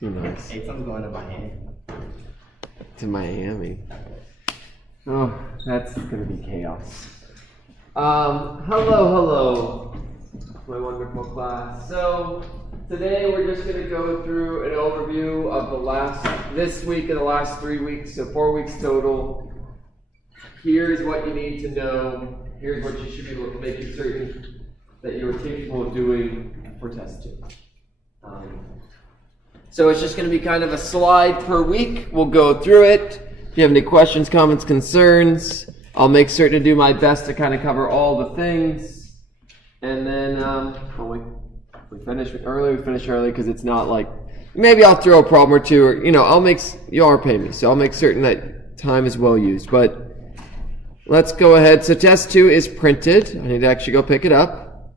Nice. Aton's going to Miami. To Miami. Oh, that's gonna be chaos. Hello, my wonderful class. So today we're just gonna go through an overview of this week and the last 3 weeks, so 4 weeks total. Here's what you need to know. Here's what you should be making certain that you're capable of doing for test 2. So it's just going to be kind of a slide per week. We'll go through it. If you have any questions, comments, concerns, I'll make certain to do my best to kind of cover all the things. And then we finish early because it's not like, maybe I'll throw a problem or two, or you are paying me, so I'll make certain that time is well used. But let's go ahead. So test 2 is printed. I need to actually go pick it up.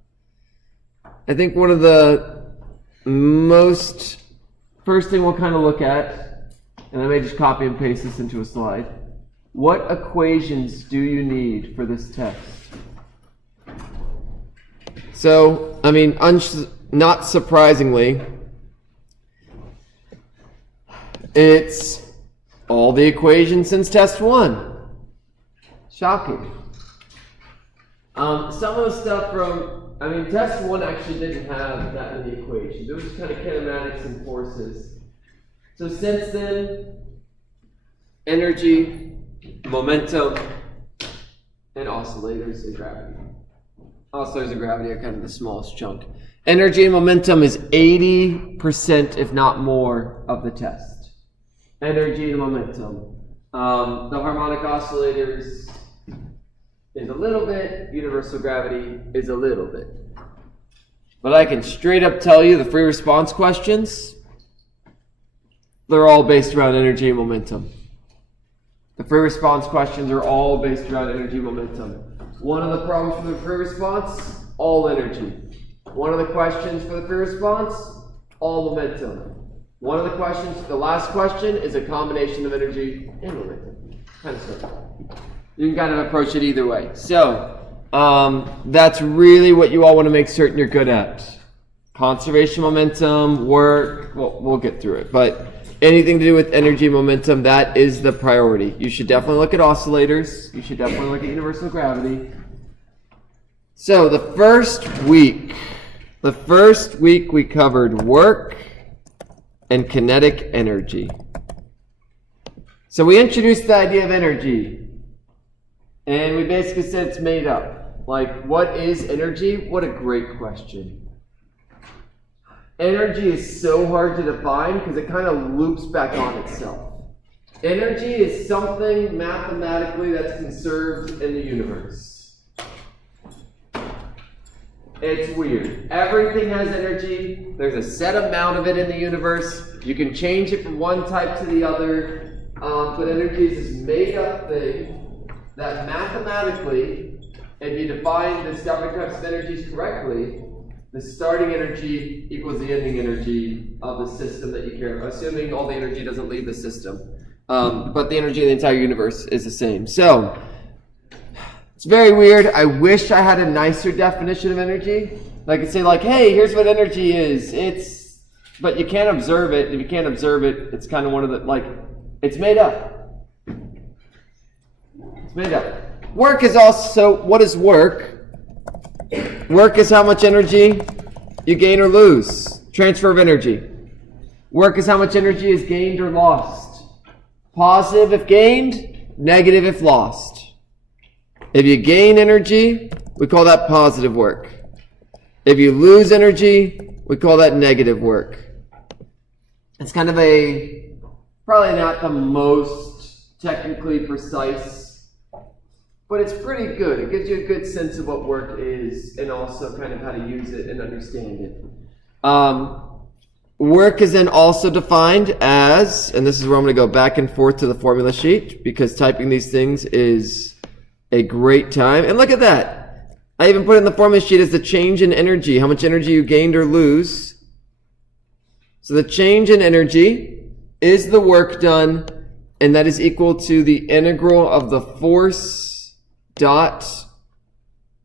I think one of the first thing we'll kind of look at, and I may just copy and paste this into a slide. What equations do you need for this test? So, not surprisingly, it's all the equations since test 1. Shocking. Some of the stuff from test 1 actually didn't have that many equations. It was just kind of kinematics and forces. So since then, energy, momentum, and oscillators and gravity. Oscillators and gravity are kind of the smallest chunk. Energy and momentum is 80%, if not more, of the test. Energy and momentum. The harmonic oscillators is a little bit, universal gravity is a little bit. But I can straight up tell you the free response questions, they're all based around energy and momentum. The free response questions are all based around energy and momentum. One of the problems for the free response, all energy. One of the questions for the free response, all momentum. One of the questions, the last question, is a combination of energy and momentum. Kind of simple. You can kind of approach it either way. So, that's really what you all want to make certain you're good at. Conservation momentum, work, we'll get through it. But anything to do with energy momentum, that is the priority. You should definitely look at oscillators. You should definitely look at universal gravity. So, the first week we covered work and kinetic energy. So we introduced the idea of energy. And we basically said it's made up. Like, what is energy? What a great question. Energy is so hard to define because it kind of loops back on itself. Energy is something mathematically that's conserved in the universe. It's weird. Everything has energy. There's a set amount of it in the universe. You can change it from one type to the other. But energy is this made up thing that mathematically, if you define the discovered types of energies correctly, the starting energy equals the ending energy of the system that you care about, assuming all the energy doesn't leave the system. But the energy of the entire universe is the same. So, it's very weird. I wish I had a nicer definition of energy. I could say hey, here's what energy is. But you can't observe it. If you can't observe it, it's kind of one of the, it's made up. It's made up. Work is also, what is work? Work is how much energy you gain or lose. Transfer of energy. Work is how much energy is gained or lost. Positive if gained, negative if lost. If you gain energy, we call that positive work. If you lose energy, we call that negative work. It's kind of probably not the most technically precise, but it's pretty good. It gives you a good sense of what work is and also kind of how to use it and understand it. Work is then also defined as, and this is where I'm going to go back and forth to the formula sheet because typing these things is a great time. And look at that. I even put in the formula sheet as the change in energy, how much energy you gained or lose. So the change in energy is the work done, and that is equal to the integral of the force dot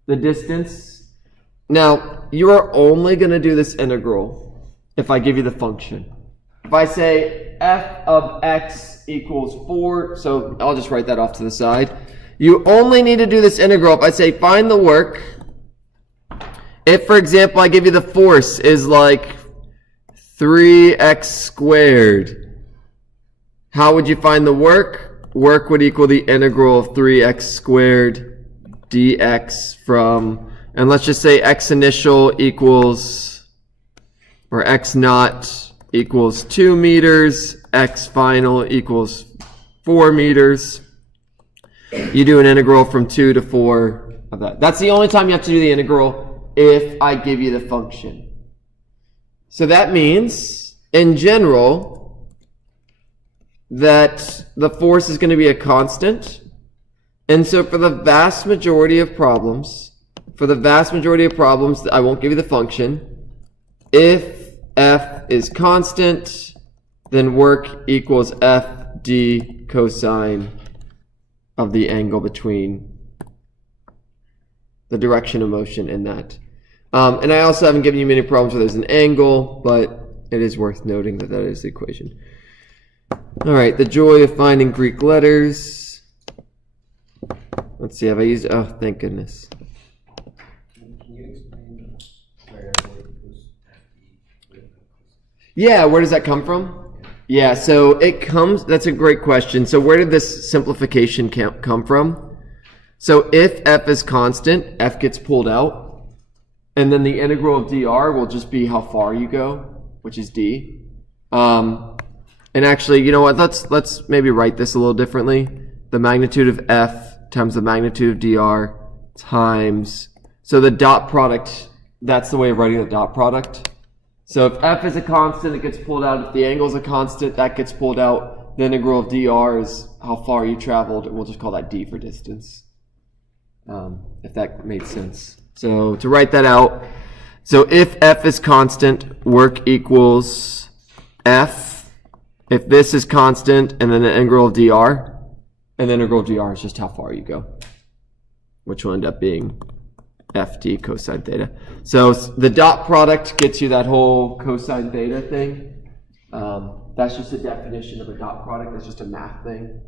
the distance. Now, you are only going to do this integral if I give you the function. if I say f of x equals 4, so I'll just write that off to the side. You only need to do this integral if I say find the work. If, for example, I give you the force is like 3x squared, how would you find the work? Work would equal the integral of 3x squared dx from, and let's just say x initial equals, or x naught equals 2 meters, x final equals 4 meters. You do an integral from 2 to 4 of that. That's the only time you have to do the integral if I give you the function. So that means, in general, that the force is going to be a constant. And so for the vast majority of problems, I won't give you the function. If f is constant, then work equals f d cosine of the angle between the direction of motion and that. And I also haven't given you many problems where there's an angle, but it is worth noting that that is the equation. All right, the joy of finding Greek letters. Let's see, have I used, oh, thank goodness. Can you explain where Yeah, where does that come from? Yeah, so it comes, that's a great question. So where did this simplification come from? So if f is constant, f gets pulled out, and then the integral of dr will just be how far you go, which is d. And actually, you know what, let's maybe write this a little differently. The magnitude of f times the magnitude of dr times, so the dot product, that's the way of writing the dot product. So if f is a constant, it gets pulled out. If the angle is a constant, that gets pulled out. The integral of dr is how far you traveled. We'll just call that d for distance, if that made sense. So to write that out, so if f is constant, work equals f. If this is constant, and then the integral of dr, and the integral of dr is just how far you go, which will end up being ft cosine theta. So the dot product gets you that whole cosine theta thing. That's just a definition of a dot product. That's just a math thing.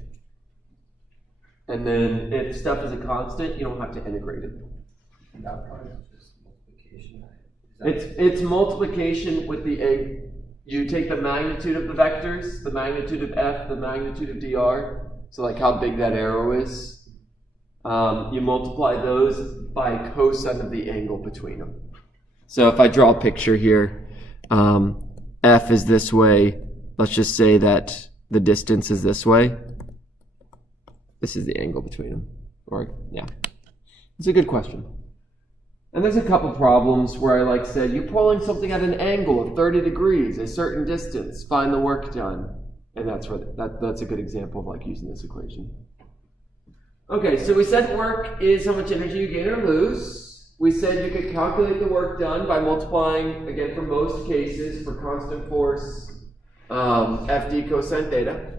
And then if stuff is a constant, you don't have to integrate it. dot product is just multiplication? It's multiplication with the you take the magnitude of the vectors, the magnitude of f, the magnitude of dr, so like how big that arrow is. You multiply those by cosine of the angle between them. So if I draw a picture here, f is this way. Let's just say that the distance is this way. This is the angle between them. Or, yeah. It's a good question. And there's a couple problems where I said, you're pulling something at an angle of 30 degrees, a certain distance, find the work done. And that's where that's a good example of using this equation. Okay, so we said work is how much energy you gain or lose. We said you could calculate the work done by multiplying, again, for most cases, for constant force, Fd cosine theta.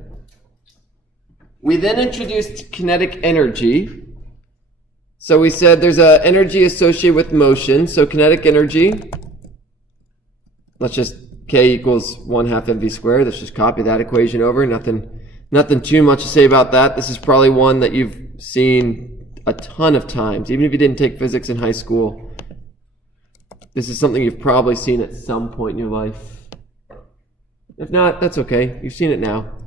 We then introduced kinetic energy. So we said there's an energy associated with motion. So kinetic energy, let's just, K equals 1/2 mv squared. Let's just copy that equation over. Nothing too much to say about that. This is probably one that you've seen a ton of times. Even if you didn't take physics in high school, this is something you've probably seen at some point in your life. If not, that's okay. You've seen it now.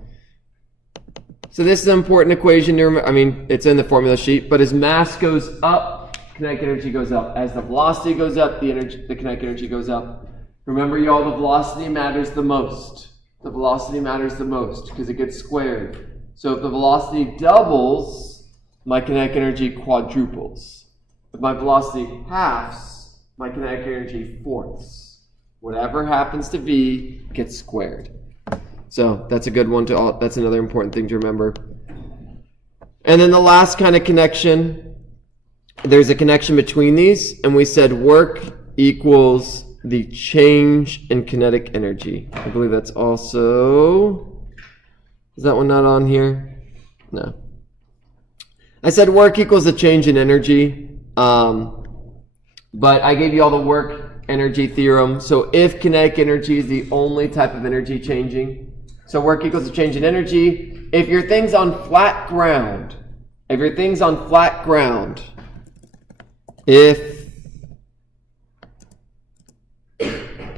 So this is an important equation to remember. I mean, it's in the formula sheet, but as mass goes up, kinetic energy goes up. As the velocity goes up, the kinetic energy goes up. Remember, y'all, the velocity matters the most. The velocity matters the most because it gets squared. So if the velocity doubles, my kinetic energy quadruples. If my velocity halves, my kinetic energy fourths. Whatever happens to V gets squared. So that's a good one that's another important thing to remember. And then the last kind of connection, there's a connection between these, and we said work equals the change in kinetic energy. I believe that's also, is that one not on here? No. I said work equals the change in energy, but I gave you all the work energy theorem. So if kinetic energy is the only type of energy changing, so work equals a change in energy. If your thing's on flat ground, if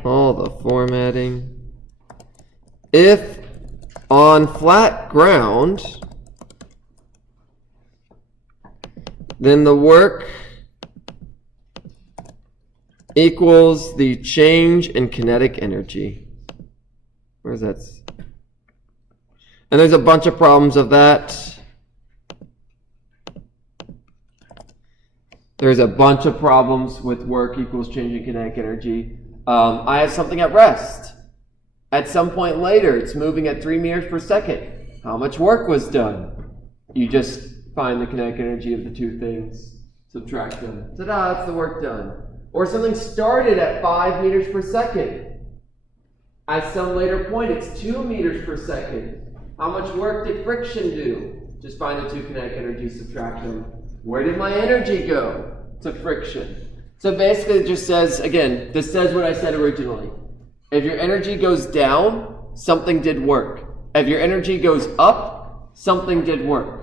all the formatting, if on flat ground, then the work equals the change in kinetic energy. Where's that? And there's a bunch of problems of that. There's a bunch of problems with work equals change in kinetic energy. I have something at rest. At some point later, it's moving at 3 meters per second. How much work was done? You just find the kinetic energy of the two things, subtract them. Ta-da, that's the work done. Or something started at 5 meters per second. At some later point, it's 2 meters per second. How much work did friction do? Just find the two kinetic energies, subtract them. Where did my energy go? To friction. So basically it just says, again, this says what I said originally. If your energy goes down, something did work. If your energy goes up, something did work.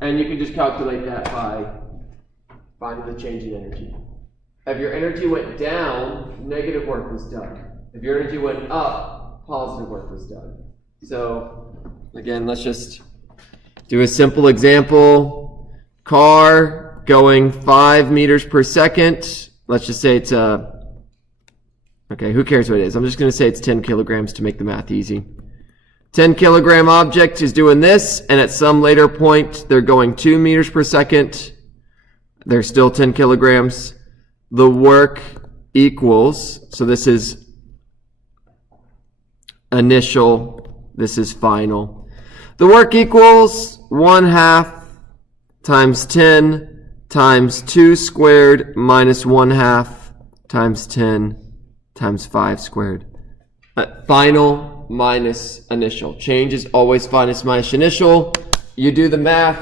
And you can just calculate that by finding the change in energy. If your energy went down, negative work was done. If your energy went up, positive work was done. So, again, let's just do a simple example. Car going 5 meters per second. Let's just say it's okay, who cares what it is? I'm just going to say it's 10 kilograms to make the math easy. 10 kilogram object is doing this, and at some later point, they're going 2 meters per second. They're still 10 kilograms. The work equals, so this is initial, this is final. The work equals 1/2 times 10 times 2 squared minus 1/2 times 10 times 5 squared. Final minus initial. Change is always finest minus initial. You do the math.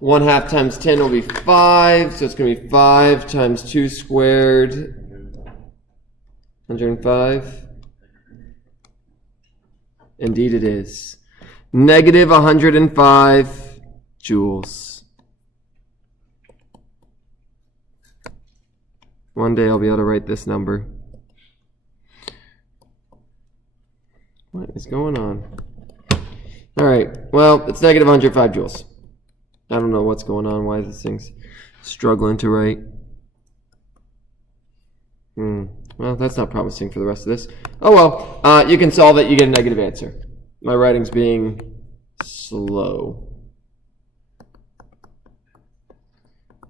1/2 times 10 will be 5, so it's going to be 5 times 2 squared. 105. Indeed it is. Negative 105 joules. One day I'll be able to write this number. What is going on? All right, well, it's negative 105 joules. I don't know what's going on, why this thing's struggling to write. Well, that's not promising for the rest of this. Oh well, you can solve it, you get a negative answer. My writing's being slow.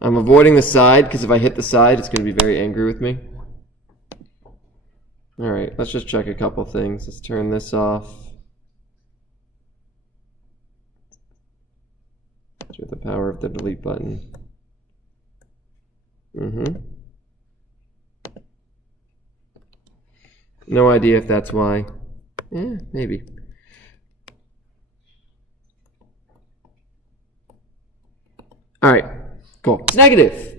I'm avoiding the side, because if I hit the side, it's going to be very angry with me. Alright, let's just check a couple things. Let's turn this off. With the power of the delete button. No idea if that's why. Maybe. Alright, cool. It's negative.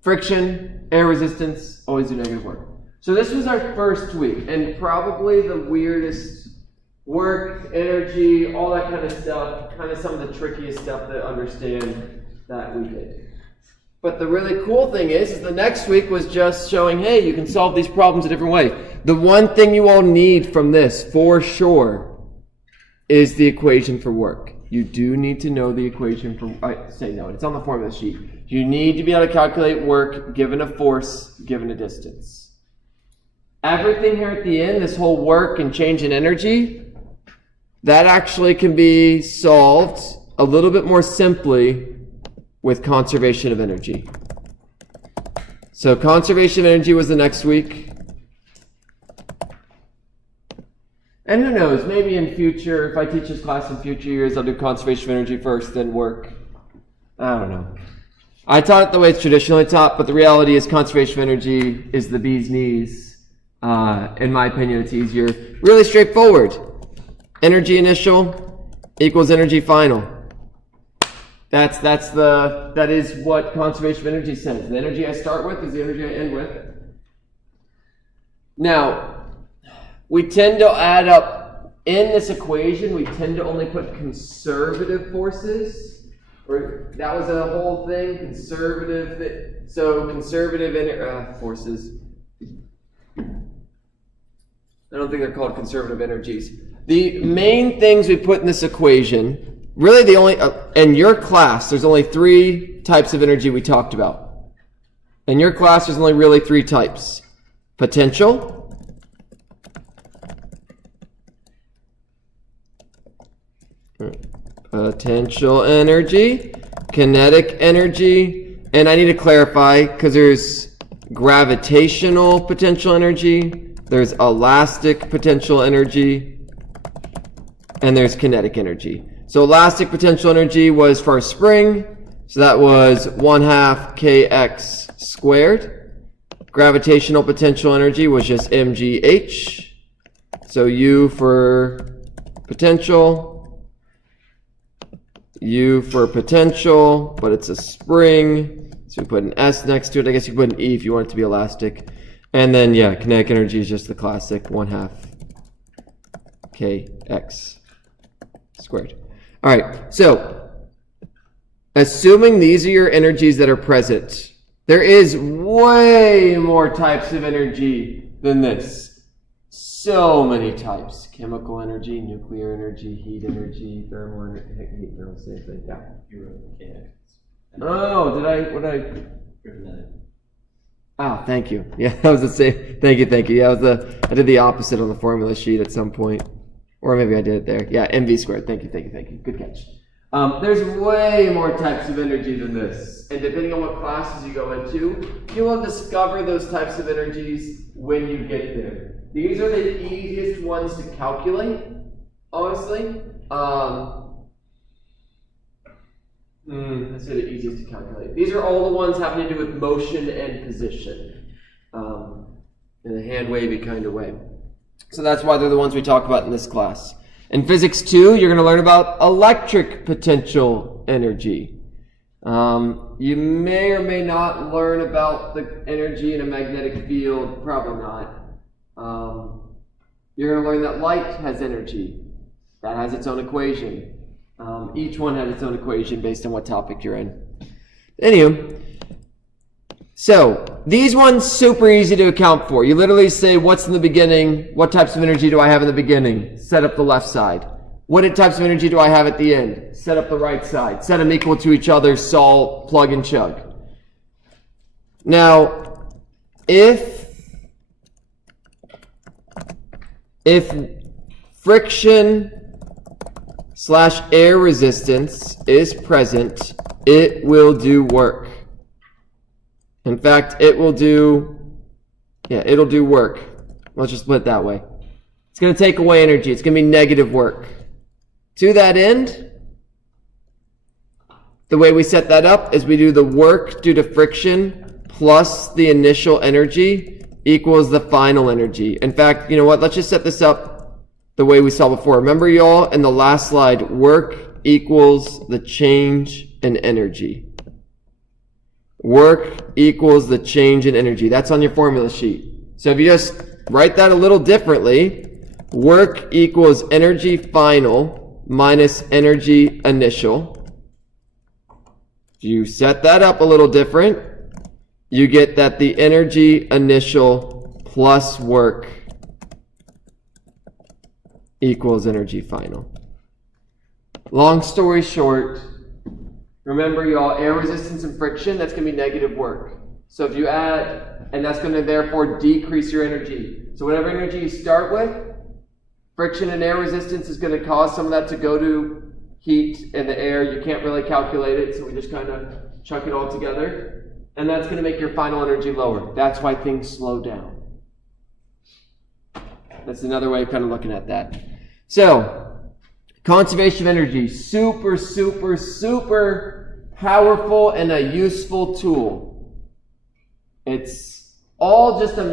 Friction, air resistance, always do negative work. So this was our first week, and probably the weirdest work, energy, all that kind of stuff, kind of some of the trickiest stuff to understand that we did. But the really cool thing is the next week was just showing, hey, you can solve these problems a different way. The one thing you all need from this, for sure, is the equation for work. You do need to know the equation for, it's on the formula sheet. You need to be able to calculate work given a force, given a distance. Everything here at the end, this whole work and change in energy, that actually can be solved a little bit more simply with conservation of energy. So conservation of energy was the next week. And who knows, maybe in future, if I teach this class in future years, I'll do conservation of energy first, then work. I don't know. I taught it the way it's traditionally taught, but the reality is conservation of energy is the bee's knees. In my opinion, it's easier. Really straightforward. Energy initial equals energy final. That is what conservation of energy says. The energy I start with is the energy I end with. Now, we tend to add up in this equation, we tend to only put conservative forces. Or that was a whole thing, conservative. So conservative forces. I don't think they're called conservative energies. The main things we put in this equation, really the only, in your class, there's only 3 types of energy we talked about. In your class, there's only really 3 types. Potential, potential energy, kinetic energy, and I need to clarify because there's gravitational potential energy, there's elastic potential energy, and there's kinetic energy. So elastic potential energy was for a spring, so that was 1/2 kx squared. Gravitational potential energy was just mgh. So U for potential, U for potential, but it's a spring, so we put an S next to it. I guess you could put an E if you want it to be elastic. And then, yeah, kinetic energy is just the classic 1/2 kx squared. All right, so assuming these are your energies that are present, there is way more types of energy than this. So many types. Chemical energy, nuclear energy, heat energy, thermal energy, heat thermal, same thing, yeah. You wrote mechanics. Oh, what did I? Kinetic. Oh, thank you. Yeah, that was the same. Thank you. Yeah, I did the opposite on the formula sheet at some point. Or maybe I did it there. Yeah, mv squared. Thank you. Good catch. There's way more types of energy than this. And depending on what classes you go into, you will discover those types of energies when you get there. These are the easiest ones to calculate, honestly. I say the easiest to calculate. These are all the ones having to do with motion and position. In a hand-wavy kind of way. So that's why they're the ones we talk about in this class. In Physics 2, you're going to learn about electric potential energy. You may or may not learn about the energy in a magnetic field. Probably not. You're going to learn that light has energy. That has its own equation. Each one has its own equation based on what topic you're in. Anywho, so these ones super easy to account for. You literally say what's in the beginning, what types of energy do I have in the beginning? Set up the left side. What types of energy do I have at the end? Set up the right side. Set them equal to each other, solve, plug and chug. Now, if friction / air resistance is present, it will do work. In fact, it'll do work. Let's just put it that way. It's going to take away energy. It's going to be negative work. To that end, the way we set that up is we do the work due to friction plus the initial energy equals the final energy. In fact, you know what? Let's just set this up the way we saw before. Remember, y'all, in the last slide, work equals the change in energy. Work equals the change in energy. That's on your formula sheet. So if you just write that a little differently, work equals energy final minus energy initial. If you set that up a little different, you get that the energy initial plus work equals energy final. Long story short, remember, y'all, air resistance and friction, that's going to be negative work. So if you add, and that's going to therefore decrease your energy. So whatever energy you start with, friction and air resistance is going to cause some of that to go to heat in the air. You can't really calculate it, so we just kind of chuck it all together. And that's going to make your final energy lower. That's why things slow down. That's another way of kind of looking at that. So, conservation of energy, super powerful and a useful tool. It's all just a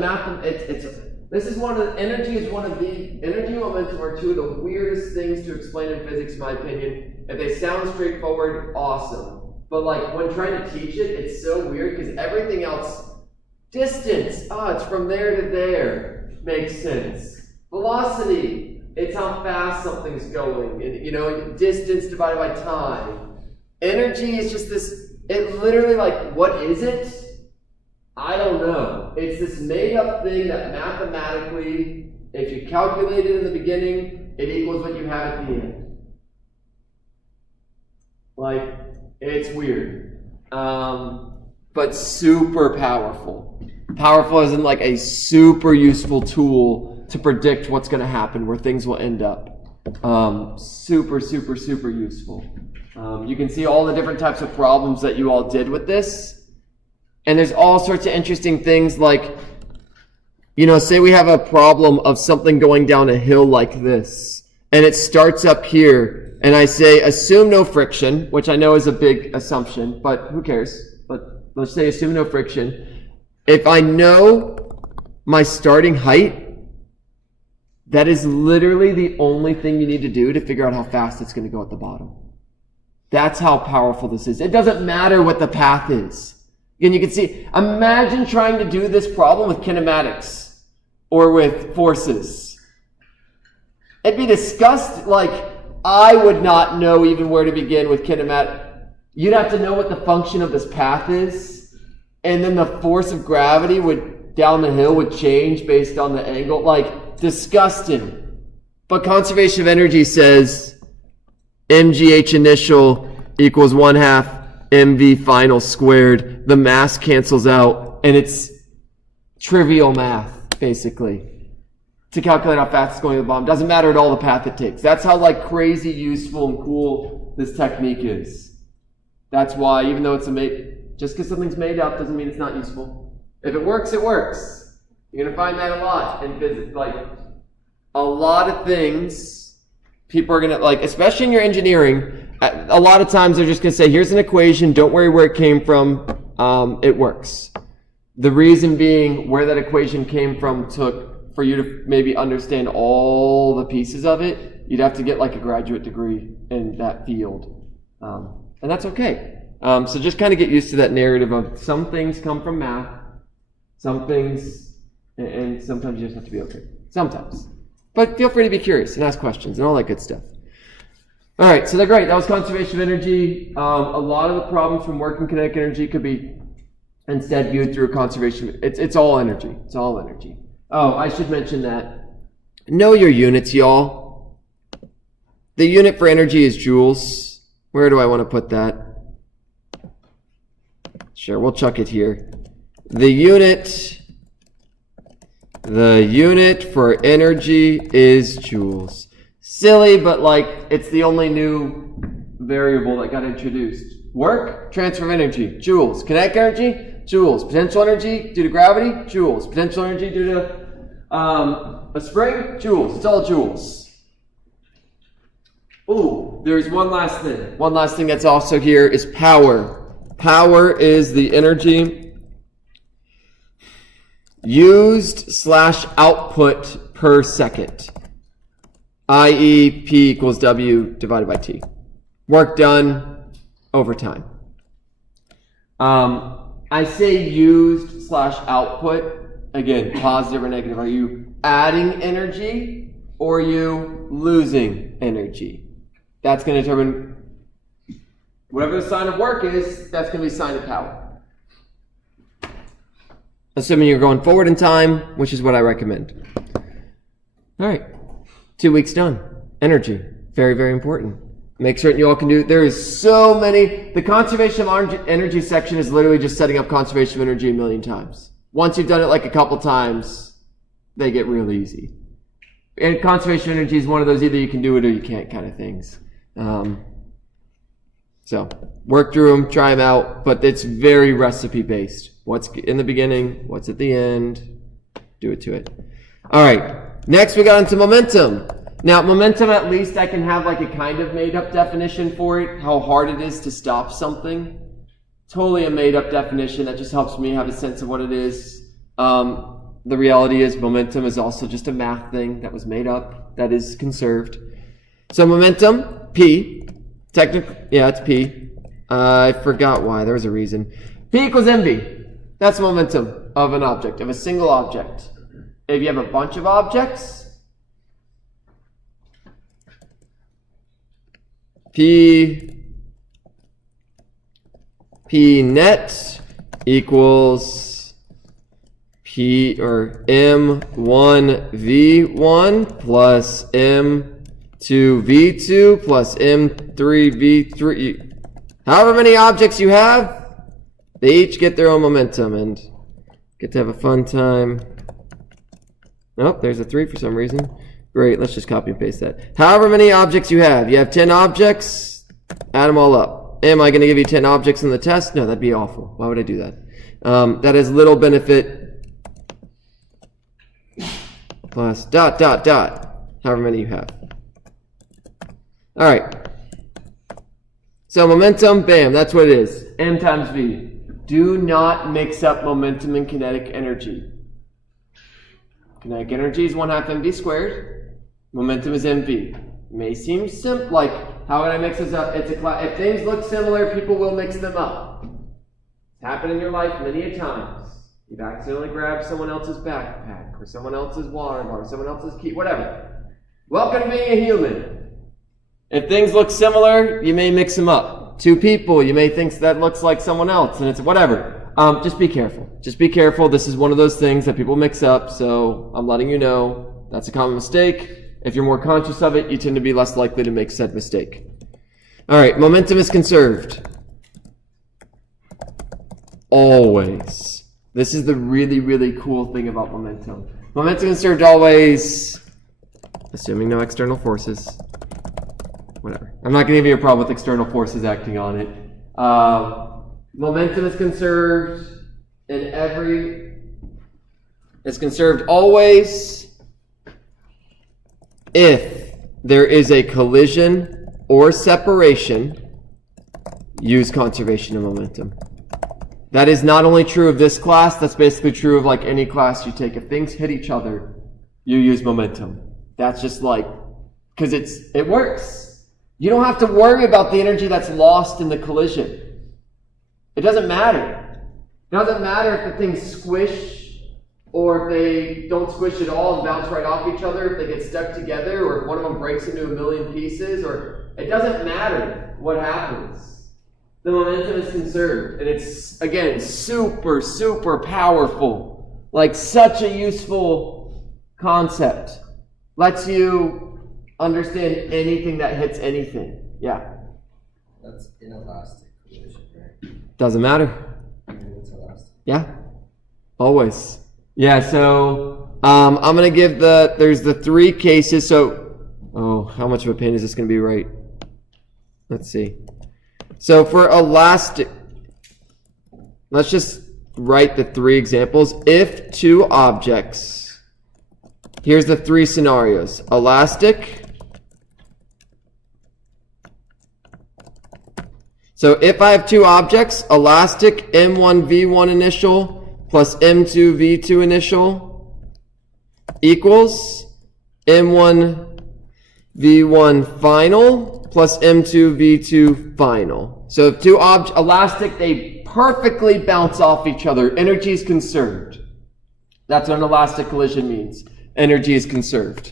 Energy and momentum are two of the weirdest things to explain in physics, in my opinion. If they sound straightforward, awesome. But like when trying to teach it, it's so weird because everything else, distance, it's from there to there, makes sense. Velocity, it's how fast something's going. And, distance divided by time. Energy is just this, it literally what is it? I don't know. It's this made-up thing that mathematically, if you calculate it in the beginning, it equals what you have at the end. It's weird. But super powerful. Powerful as in a super useful tool to predict what's going to happen, where things will end up. Super, super, super useful. You can see all the different types of problems that you all did with this. And there's all sorts of interesting things say we have a problem of something going down a hill like this. And it starts up here. And I say, assume no friction, which I know is a big assumption, but who cares? But let's say assume no friction. If I know my starting height, that is literally the only thing you need to do to figure out how fast it's going to go at the bottom. That's how powerful this is. It doesn't matter what the path is. And you can see, imagine trying to do this problem with kinematics or with forces. It'd be discussed, I would not know even where to begin with kinematic. You'd have to know what the function of this path is, and then the force of gravity down the hill would change based on the angle. Disgusting. But conservation of energy says mgh initial equals 1/2 mv final squared. The mass cancels out, and it's trivial math, basically, to calculate how fast it's going to the bottom. Doesn't matter at all the path it takes. That's how crazy useful and cool this technique is. That's why, even though just because something's made up doesn't mean it's not useful. If it works, it works. You're going to find that a lot in physics. A lot of things, people are going to, especially in your engineering, a lot of times they're just going to say, here's an equation, don't worry where it came from, it works. The reason being, where that equation came from took, for you to maybe understand all the pieces of it, you'd have to get a graduate degree in that field. And that's okay. So just kind of get used to that narrative of some things come from math, some things, and sometimes you just have to be okay. Sometimes. But feel free to be curious and ask questions and all that good stuff. All right, so they're great. That was conservation of energy. A lot of the problems from working kinetic energy could be instead viewed through conservation. It's all energy. It's all energy. Oh, I should mention that. Know your units, y'all. The unit for energy is joules. Where do I want to put that? Sure, we'll chuck it here. The unit for energy is joules. Silly, but it's the only new variable that got introduced. Work, transfer of energy, joules. Kinetic energy, joules. Potential energy due to gravity, joules. Potential energy due to a spring, joules. It's all joules. Ooh, there's one last thing. One last thing that's also here is power. Power is the energy used/output per second, i.e. P equals W divided by T. Work done over time. I say used/output, again, positive or negative. Are you adding energy or are you losing energy? That's going to determine whatever the sign of work is, that's going to be a sign of power. Assuming you're going forward in time, which is what I recommend. All right. 2 weeks done. Energy. Very, very important. Make certain you all can do. There is so many. The conservation of energy section is literally just setting up conservation of energy a million times. Once you've done it a couple times, they get real easy. And conservation of energy is one of those either you can do it or you can't kind of things. So work through them, try them out, but it's very recipe based. What's in the beginning, what's at the end, do it to it. All right, next we got into momentum. Now momentum, at least I can have a kind of made up definition for it, how hard it is to stop something. Totally a made up definition that just helps me have a sense of what it is. the reality is momentum is also just a math thing that was made up, that is conserved. So momentum, P, it's P. I forgot why, there was a reason. P equals mv. That's momentum of an object, of a single object. If you have a bunch of objects, P net equals P or M1V1 plus M2V2 plus M3V3. However many objects you have, they each get their own momentum and get to have a fun time. Nope, there's a 3 for some reason. Great, let's just copy and paste that. However many objects you have 10 objects, add them all up. Am I going to give you 10 objects in the test? No, that'd be awful. Why would I do that? That has little benefit. Plus ... however many you have. Alright. So momentum, bam, that's what it is. M times V. Do not mix up momentum and kinetic energy. Kinetic energy is 1/2 mv squared. Momentum is mv. May seem simple, like, how would I mix this up? If things look similar, people will mix them up. It's happened in your life many a times. You've accidentally grabbed someone else's backpack, or someone else's water bottle, or someone else's key, whatever. Welcome to being a human. If things look similar, you may mix them up. 2 people, you may think that looks like someone else, and it's whatever. Just be careful. Just be careful. This is one of those things that people mix up, so I'm letting you know that's a common mistake. If you're more conscious of it, you tend to be less likely to make said mistake. Alright, momentum is conserved. Always. This is the really, really cool thing about momentum. Momentum is conserved always, assuming no external forces. Whatever. I'm not going to give you a problem with external forces acting on it. Momentum is conserved it's conserved always if there is a collision or separation. Use conservation of momentum. That is not only true of this class, that's basically true of like any class you take. If things hit each other, you use momentum. That's just like, because it works. You don't have to worry about the energy that's lost in the collision. It doesn't matter. It doesn't matter if the things squish or if they don't squish at all and bounce right off each other, if they get stuck together, or if one of them breaks into a million pieces, or it doesn't matter what happens. The momentum is conserved, and it's, again, super, super powerful. Like, such a useful concept. Lets you understand anything that hits anything. Yeah. That's inelastic collision, right? Doesn't matter. It's elastic. Yeah. Always. Yeah, so I'm going to give there's the 3 cases. So, how much of a pain is this going to be, right? Let's see. So for elastic, let's just write the 3 examples. If 2 objects, here's the 3 scenarios. Elastic. So if I have 2 objects, elastic M1V1 initial plus M2V2 initial equals M1V1 final plus M2V2 final. So if 2 elastic, they perfectly bounce off each other. Energy is conserved. That's what an elastic collision means. Energy is conserved.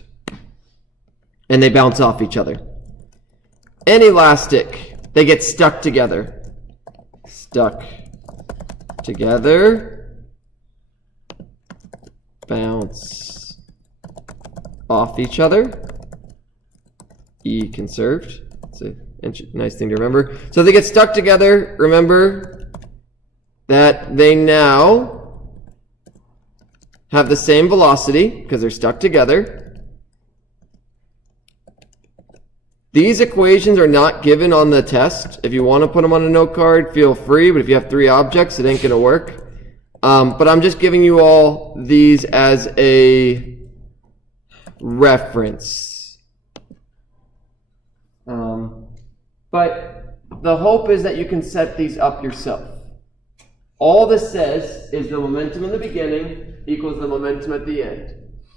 And they bounce off each other. Inelastic, they get stuck together. Stuck together. Bounce off each other. E conserved. It's a nice thing to remember. So they get stuck together. Remember that they now have the same velocity because they're stuck together. These equations are not given on the test. If you want to put them on a note card, feel free. But if you have 3 objects, it ain't going to work. But I'm just giving you all these as a reference. But the hope is that you can set these up yourself. All this says is the momentum in the beginning equals the momentum at the end.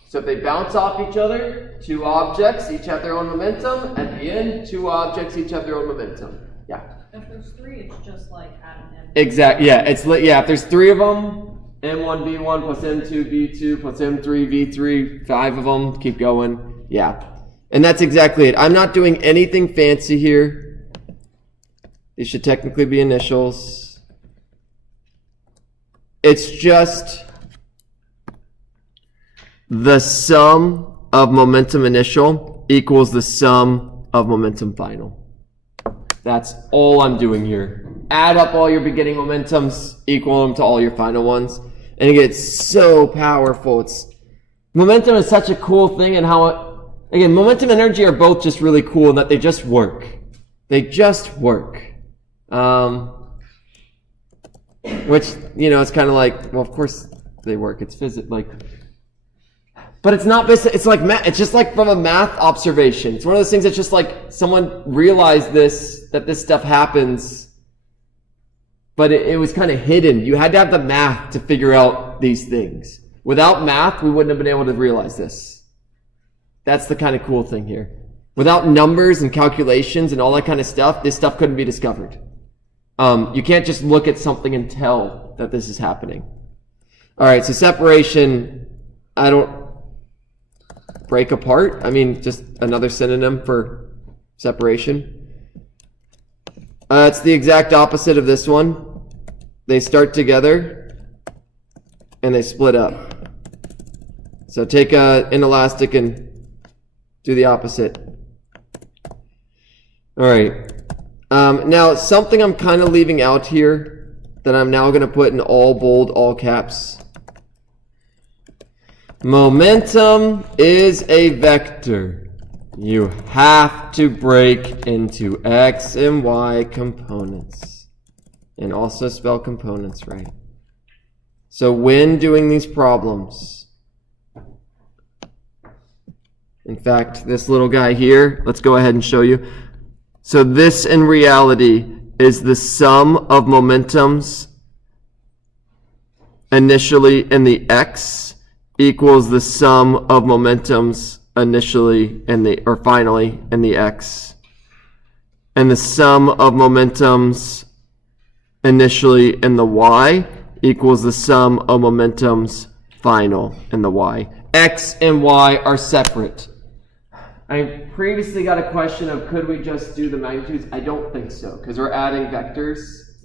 So if they bounce off each other, two objects each have their own momentum. At the end, two objects each have their own momentum. Yeah. If there's three, it's just like add an M. Exactly. Yeah. If there's three of them, M1v1 plus M2v2 plus M3v3, 5 of them, keep going. Yeah. And that's exactly it. I'm not doing anything fancy here. These should technically be initials. It's just the sum of momentum initial equals the sum of momentum final. That's all I'm doing here. Add up all your beginning momentums, equal them to all your final ones. And it gets so powerful. Momentum is such a cool thing, and again, momentum and energy are both just really cool in that they just work. They just work. Which, it's kind of like, well, of course they work. It's physics, but it's not, it's like math. It's just like from a math observation. It's one of those things that's just like someone realized that this stuff happens, but it was kind of hidden. You had to have the math to figure out these things. Without math, we wouldn't have been able to realize this. That's the kind of cool thing here. Without numbers and calculations and all that kind of stuff, this stuff couldn't be discovered. You can't just look at something and tell that this is happening. All right, so separation, I don't break apart. I mean, just another synonym for separation. It's the exact opposite of this one. They start together and they split up. So take an inelastic and do the opposite. All right. Now, something I'm kind of leaving out here that I'm now going to put in all bold, all caps. Momentum is a vector. You have to break into X and Y components. And also spell components right. So when doing these problems, in fact, this little guy here, let's go ahead and show you. So this in reality is the sum of momentums initially in the X equals the sum of momentums initially or finally in the X. And the sum of momentums initially in the Y equals the sum of momentums final in the Y. X and Y are separate. I previously got a question of could we just do the magnitudes? I don't think so, because we're adding vectors,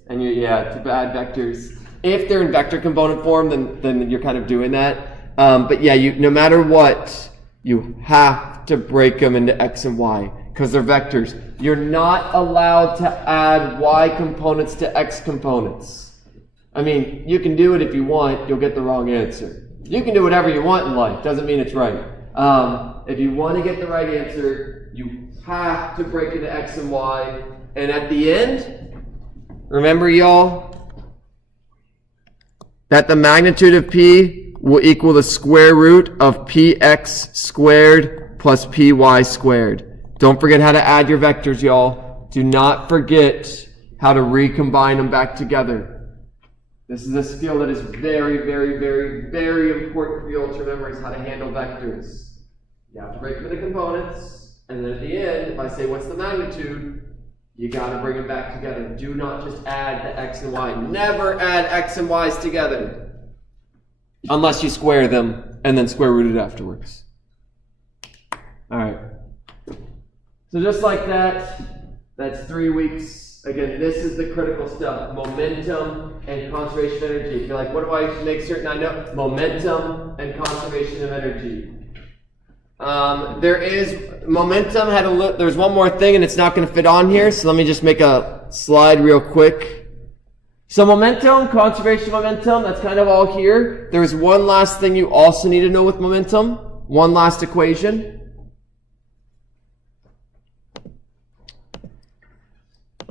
and to add vectors, if they're in vector component form, then you're kind of doing that. But yeah, no matter what, you have to break them into X and Y, because they're vectors. You're not allowed to add Y components to X components. I mean, you can do it if you want, you'll get the wrong answer. You can do whatever you want in life, doesn't mean it's right. If you want to get the right answer, you have to break into X and Y. And at the end, remember y'all, that the magnitude of P will equal the square root of Px squared plus Py squared. Don't forget how to add your vectors, y'all. Do not forget how to recombine them back together. This is a skill that is very, very, very, very important for you all to remember, is how to handle vectors. You have to break them into components, and then at the end, if I say what's the magnitude, you got to bring them back together. Do not just add the X and Y. Never add X and Y's together unless you square them and then square root it afterwards. All right. So just like that, that's 3 weeks. Again, this is the critical stuff. Momentum and conservation of energy. If you're like, what do I make certain I know? Momentum and conservation of energy. Momentum there's one more thing, and it's not going to fit on here, so let me just make a slide real quick. So momentum, conservation of momentum, that's kind of all here. There's one last thing you also need to know with momentum. One last equation.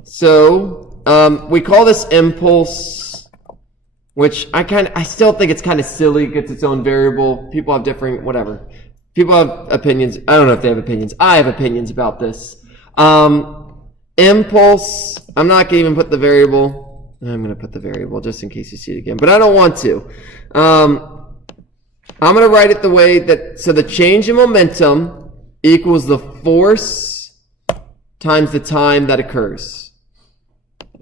So, we call this impulse, which I still think it's kind of silly. It gets its own variable. People have different, whatever. People have opinions. I don't know if they have opinions. I have opinions about this. Impulse, I'm not going to even put the variable. I'm going to put the variable just in case you see it again, but I don't want to. I'm going to write it the way that, so the change in momentum equals the force times the time that occurs.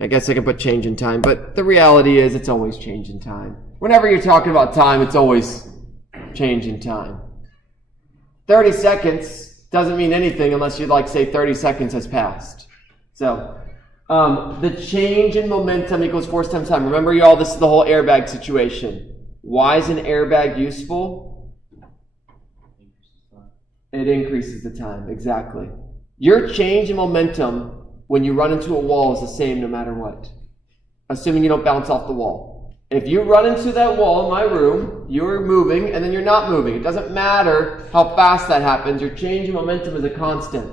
I guess I can put change in time, but the reality is it's always change in time. Whenever you're talking about time, it's always change in time. 30 seconds doesn't mean anything unless you say 30 seconds has passed. So the change in momentum equals force times time. Remember, y'all, this is the whole airbag situation. Why is an airbag useful? It increases the time, exactly. Your change in momentum when you run into a wall is the same no matter what, assuming you don't bounce off the wall. If you run into that wall in my room, you're moving and then you're not moving. It doesn't matter how fast that happens. Your change in momentum is a constant.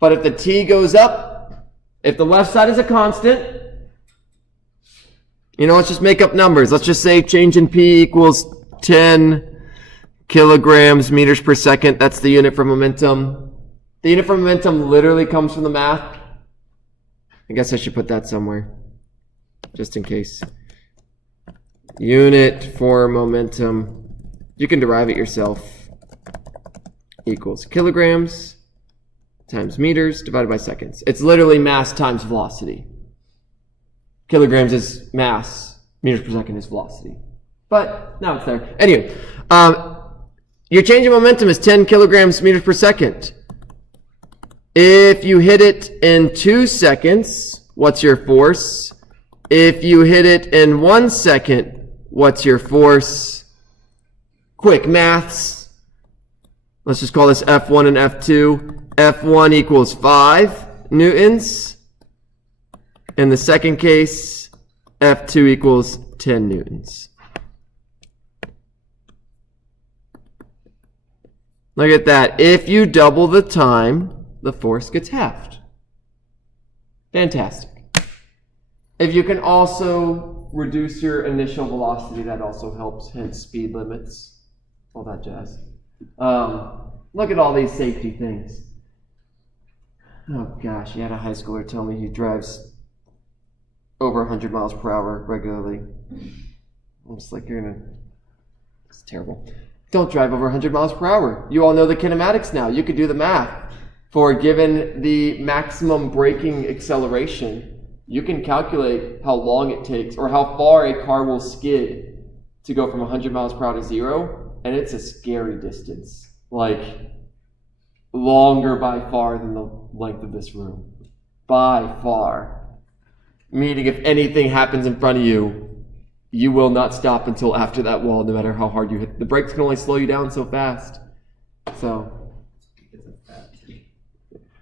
But if the T goes up, if the left side is a constant, let's just make up numbers. Let's just say change in P equals 10 kilograms meters per second. That's the unit for momentum. The unit for momentum literally comes from the math. I guess I should put that somewhere, just in case. Unit for momentum, you can derive it yourself, equals kilograms times meters divided by seconds. It's literally mass times velocity. Kilograms is mass, meters per second is velocity. But now it's there. Anyway, your change in momentum is 10 kilograms meters per second. If you hit it in 2 seconds, what's your force? If you hit it in 1 second, what's your force? Quick maths. Let's just call this F1 and F2. F1 equals 5 newtons. In the second case, F2 equals 10 newtons. Look at that. If you double the time, the force gets halved. Fantastic. If you can also reduce your initial velocity, that also helps, hence speed limits, all that jazz. Look at all these safety things. Oh gosh, you had a high schooler tell me he drives over 100 miles per hour regularly. I'm just like, it's terrible. Don't drive over 100 miles per hour. You all know the kinematics now. You could do the math. For given the maximum braking acceleration, you can calculate how long it takes or how far a car will skid to go from 100 miles per hour to 0, and it's a scary distance. Longer by far than the length of this room. By far. Meaning if anything happens in front of you, you will not stop until after that wall, no matter how hard you hit. The brakes can only slow you down so fast. So,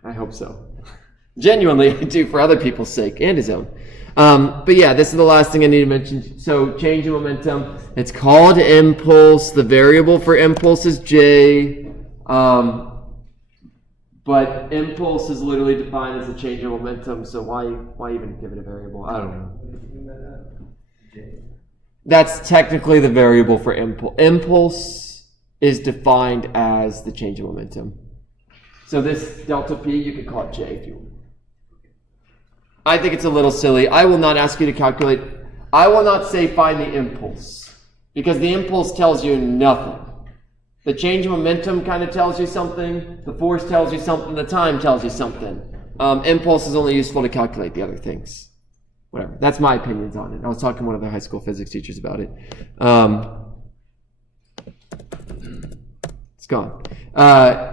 I hope so. Genuinely, I do, for other people's sake and his own. But yeah, this is the last thing I need to mention. So, change in momentum. It's called impulse. The variable for impulse is J. But impulse is literally defined as a change in momentum, so why even give it a variable? I don't know. That's technically the variable for impulse. Impulse is defined as the change in momentum. So this delta P, you could call it J if you want. I think it's a little silly. I will not ask you to calculate. I will not say find the impulse, because the impulse tells you nothing. The change in momentum kind of tells you something. The force tells you something. The time tells you something. Impulse is only useful to calculate the other things. Whatever. That's my opinions on it. I was talking to one of the high school physics teachers about it. It's gone.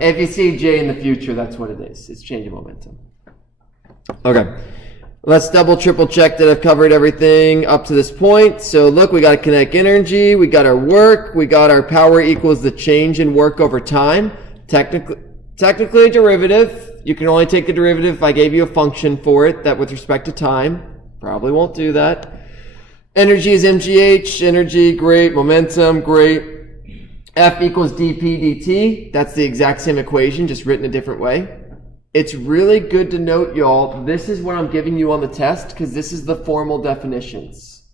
If you see J in the future, that's what it is. It's change in momentum. Okay. Let's double, triple check that I've covered everything up to this point. So look, we got kinetic energy, we got our work, we got our power equals the change in work over time. Technically a derivative. You can only take the derivative if I gave you a function for it that with respect to time. Probably won't do that. Energy is mgh, energy, great. Momentum, great. F equals dp dt. That's the exact same equation, just written a different way. It's really good to note, y'all, this is what I'm giving you on the test because this is the formal definitions.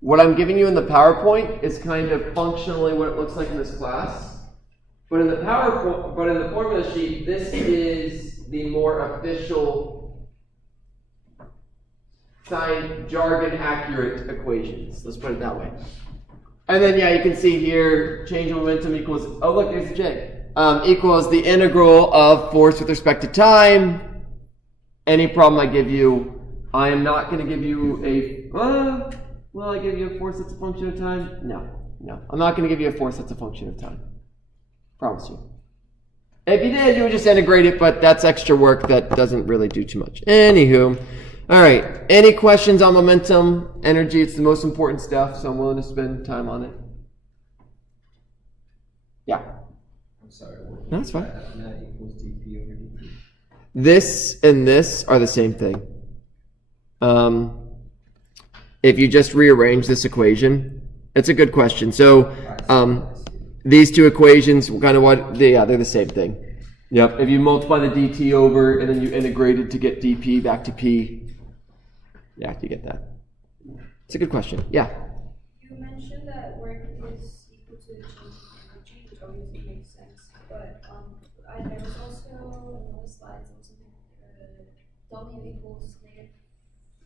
What I'm giving you in the PowerPoint is kind of functionally what it looks like in this class. But in the formula sheet, this is the more official, jargon accurate equations. Let's put it that way. And then, yeah, you can see here, change of momentum equals, oh look, there's a J, equals the integral of force with respect to time. Any problem I give you, I am not going to give you will I give you a force that's a function of time? No. I'm not going to give you a force that's a function of time. Promise you. If you did, you would just integrate it, but that's extra work that doesn't really do too much. Anywho, all right. Any questions on momentum, energy? It's the most important stuff, so I'm willing to spend time on it. Yeah. I'm sorry. No, that's fine. F net equals dp over dt. This and this are the same thing. If you just rearrange this equation, it's a good question. So, these two equations, kind of they're the same thing. Yep. If you multiply the dt over and then you integrate it to get dp back to p, yeah, you get that. It's a good question. Yeah. You mentioned that work is equal to the change in energy, which obviously makes sense. But there was also another slide, something W equals negative.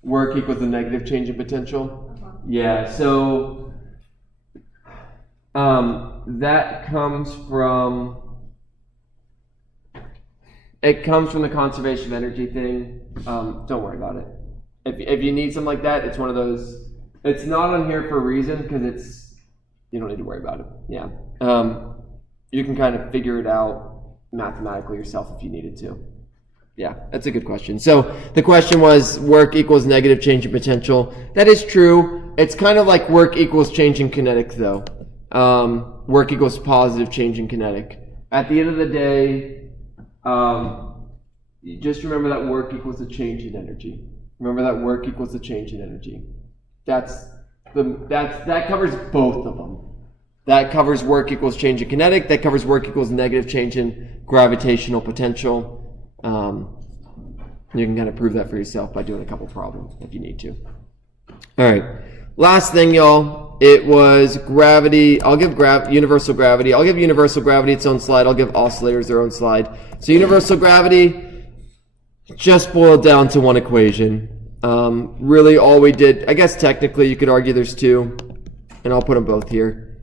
Work equals the negative change in potential. Yeah. So that comes from. It comes from the conservation of energy thing. Don't worry about it. If you need something like that, it's one of those. It's not on here for a reason because you don't need to worry about it. Yeah. You can kind of figure it out mathematically yourself if you needed to. Yeah, that's a good question. So the question was work equals negative change in potential. That is true. It's kind of like work equals change in kinetic though. Work equals positive change in kinetic. At the end of the day, just remember that work equals a change in energy. Remember that work equals a change in energy. That covers both of them. That covers work equals change in kinetic. That covers work equals negative change in gravitational potential. You can kind of prove that for yourself by doing a couple problems if you need to. All right. Last thing, y'all. It was gravity. I'll give universal gravity. I'll give universal gravity its own slide. I'll give oscillators their own slide. So universal gravity just boiled down to one equation. Really all we did, I guess technically you could argue there's two, and I'll put them both here.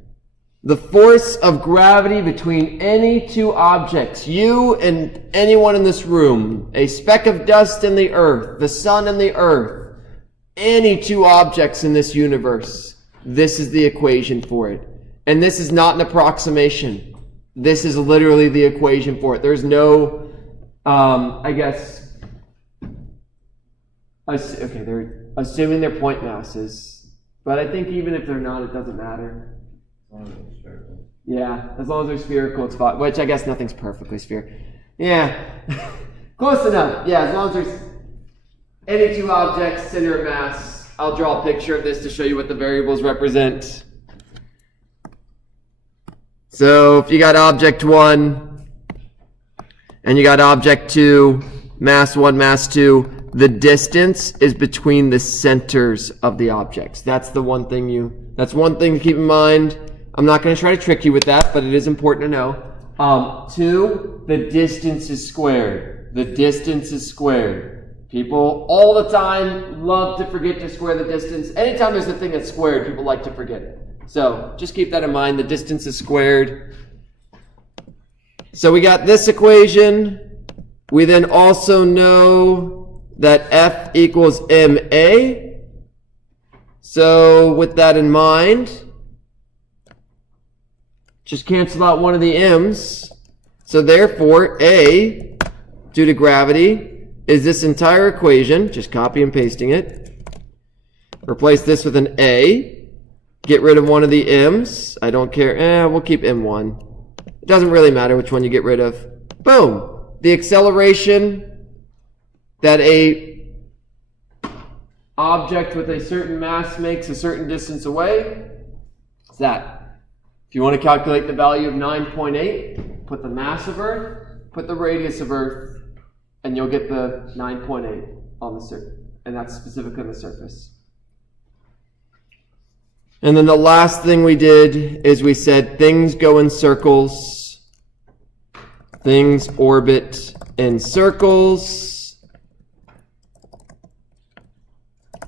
The force of gravity between any two objects, you and anyone in this room, a speck of dust in the earth, the sun and the earth, any two objects in this universe, this is the equation for it. And this is not an approximation. This is literally the equation for it. There's no, they're assuming they're point masses, but I think even if they're not, it doesn't matter. Yeah, as long as they're spherical, it's fine. Which I guess nothing's perfectly spherical. Yeah, close enough. Yeah, as long as there's any two objects, center of mass. I'll draw a picture of this to show you what the variables represent. So if you got object 1 and you got object 2, mass 1, mass 2, the distance is between the centers of the objects. That's one thing to keep in mind. I'm not going to try to trick you with that, but it is important to know. 2, the distance is squared. The distance is squared. People all the time love to forget to square the distance. Anytime there's a thing that's squared, people like to forget it. So just keep that in mind. The distance is squared. So we got this equation. We then also know that F equals ma. So with that in mind, just cancel out one of the m's. So therefore, A, due to gravity, is this entire equation. Just copy and pasting it. Replace this with an A. Get rid of one of the m's. I don't care. We'll keep m1. It doesn't really matter which one you get rid of. Boom. The acceleration that a object with a certain mass makes a certain distance away is that. If you want to calculate the value of 9.8, put the mass of Earth, put the radius of Earth, and you'll get the 9.8 on the surface. And that's specifically on the surface. And then the last thing we did is we said things go in circles. Things orbit in circles.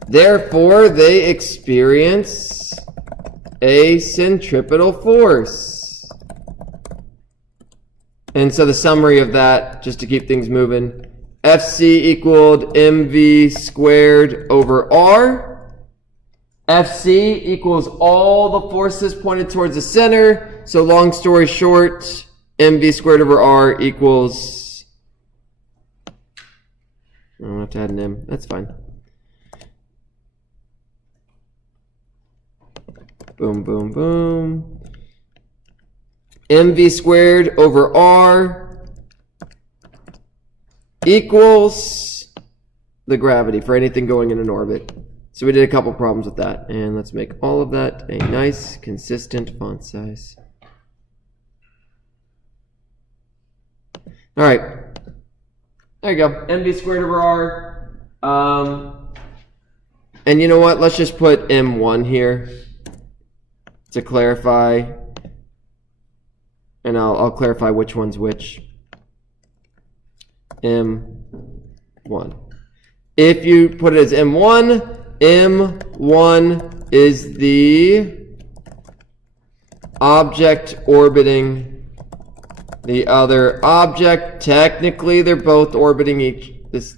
Therefore, they experience a centripetal force. And so the summary of that, just to keep things moving, Fc equaled mv squared over r. Fc equals all the forces pointed towards the center. So long story short, mv squared over r equals, I don't have to add an m, that's fine. Boom, boom, boom. mv squared over r equals the gravity for anything going in an orbit. So we did a couple problems with that. And let's make all of that a nice, consistent font size. All right. There you go. mv squared over r. And you know what? Let's just put m1 here to clarify. And I'll clarify which one's which. M1. If you put it as M1, M1 is the object orbiting the other object. Technically, they're both orbiting this.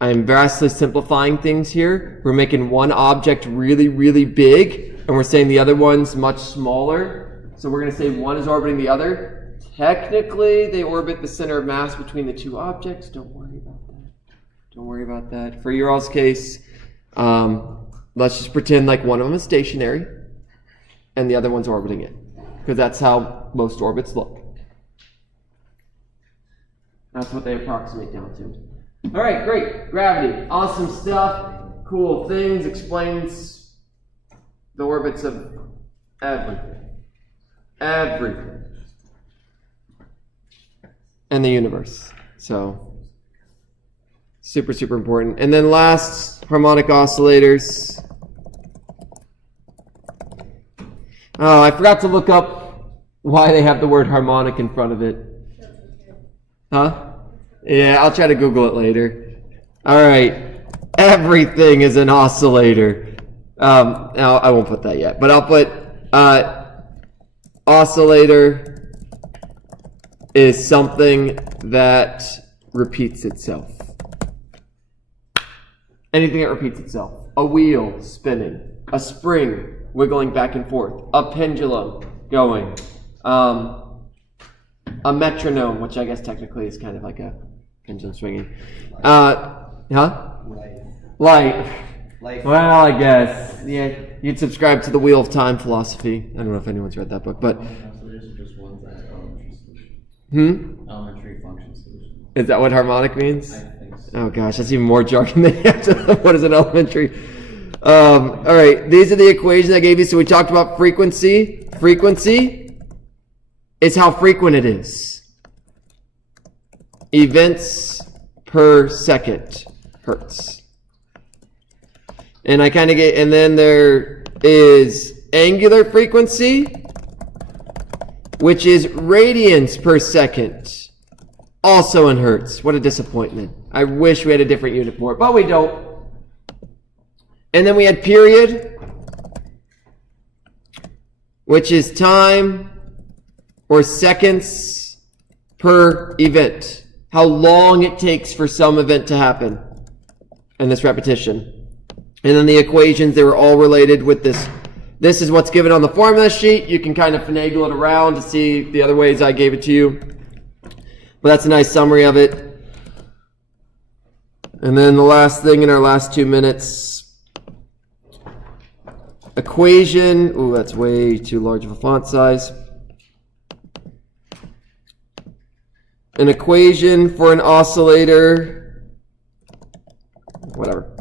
I'm vastly simplifying things here. We're making one object really, really big, and we're saying the other one's much smaller. So we're going to say one is orbiting the other. Technically, they orbit the center of mass between the two objects. Don't worry about that. Don't worry about that. For your all's case, let's just pretend like one of them is stationary and the other one's orbiting it, because that's how most orbits look. That's what they approximate down to. All right, great. Gravity. Awesome stuff. Cool things. Explains the orbits of everything. Everything. And the universe. So, super, super important. And then last, harmonic oscillators. Oh, I forgot to look up why they have the word harmonic in front of it. Huh? Yeah, I'll try to Google it later. All right. Everything is an oscillator. Now, I won't put that yet, but I'll put oscillator is something that repeats itself. Anything that repeats itself. A wheel spinning. A spring wiggling back and forth. A pendulum going. A metronome, which I guess technically is kind of like a pendulum swinging. Light. Well, I guess. Yeah, you'd subscribe to the Wheel of Time philosophy. I don't know if anyone's read that book, but... Elementary function solution. Is that what harmonic means? I think so. Oh gosh, that's even more jargon than what is an elementary? All right, these are the equations I gave you. So we talked about frequency. Frequency is how frequent it is. Events per second, hertz. And I kind of get, and then there is angular frequency, which is radians per second, also in hertz. What a disappointment. I wish we had a different unit for it, but we don't. And then we had period, which is time or seconds per event. How long it takes for some event to happen in this repetition. And then the equations, they were all related with this. This is what's given on the formula sheet. You can kind of finagle it around to see the other ways I gave it to you. But that's a nice summary of it. And then the last thing in our last 2 minutes. Equation. Ooh, that's way too large of a font size. An equation for an oscillator. Whatever.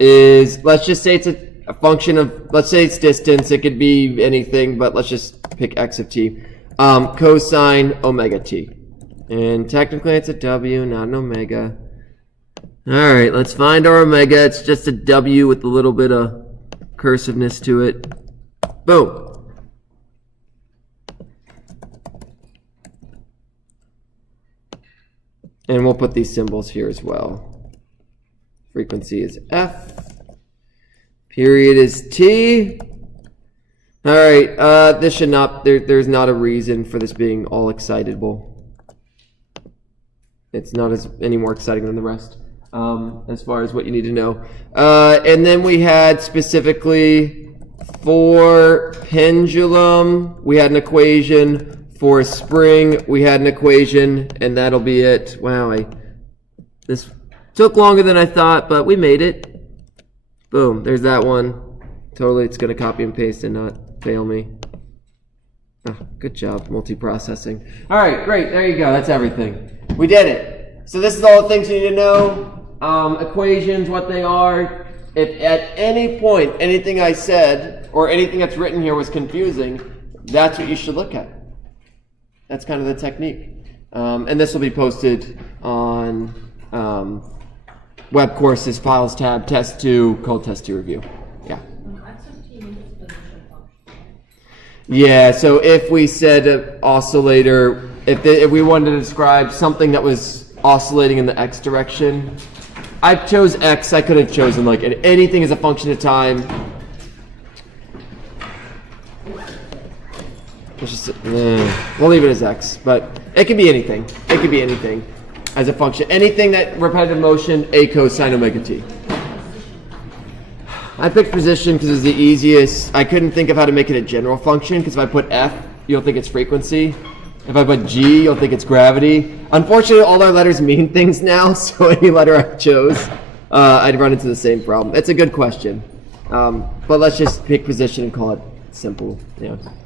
Is, let's just say it's a function of, let's say it's distance. It could be anything, but let's just pick x of t. Cosine omega t. And technically it's a w, not an omega. All right, let's find our omega. It's just a w with a little bit of cursiveness to it. Boom. And we'll put these symbols here as well. Frequency is F. Period is T. All right, this should not, there's not a reason for this being all excitable. It's not any more exciting than the rest, as far as what you need to know. And then we had specifically for pendulum, we had an equation. For spring, we had an equation, and that'll be it. Wow, this took longer than I thought, but we made it. Boom, there's that one. Totally, it's gonna copy and paste and not fail me. Oh, good job, multiprocessing. All right, great, there you go, that's everything. We did it. So this is all the things you need to know. Equations, what they are. If at any point anything I said or anything that's written here was confusing, that's what you should look at. That's kind of the technique. And this will be posted on web courses, files tab, test 2, code test 2 review. Yeah. Yeah, so if we said oscillator, if we wanted to describe something that was oscillating in the x direction, I chose x, I could have chosen like anything as a function of time. We'll leave it as x, but it could be anything. It could be anything as a function. Anything that repetitive motion, a cosine omega t. I picked position because it's the easiest. I couldn't think of how to make it a general function because if I put f, you'll think it's frequency. If I put g, you'll think it's gravity. Unfortunately, all our letters mean things now, so any letter I chose, I'd run into the same problem. It's a good question, but let's just pick position and call it simple. Yeah.